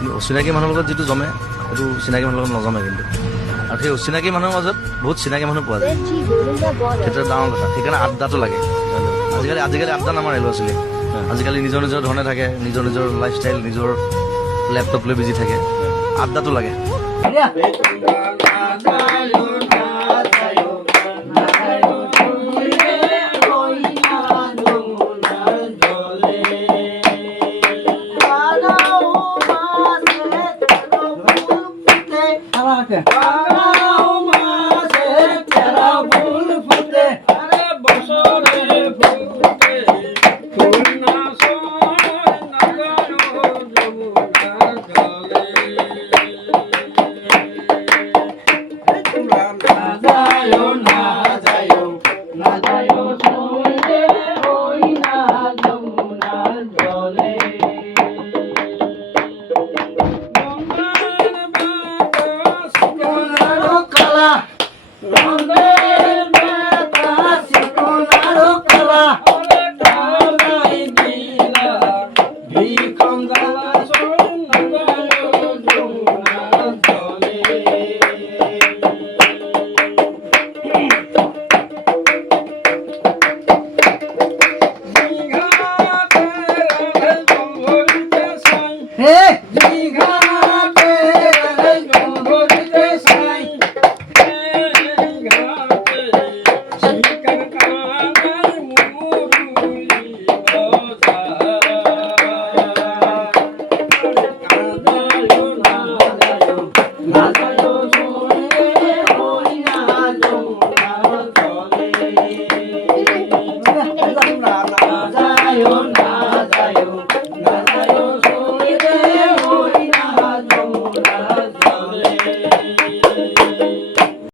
কিন্তু অচিনাকি মানুহৰ লগত যিটো জমে সেইটো চিনাকি মানুহৰ লগত নজমে কিন্তু আৰু সেই অচিনাকি মানুহৰ মাজত বহুত চিনাকি মানুহ পোৱা যায় সেইটো ডাঙৰ কথা সেইকাৰণে আড্ডাটো লাগে আজিকালি আড্ডা নামাৰে ল'ৰা ছোৱালী আজিকালি নিজৰ নিজৰ ধৰণে থাকে নিজৰ নিজৰ লাইফষ্টাইল নিজৰ লেপটপ লৈ বিজি থাকে আড্ডাটো লাগে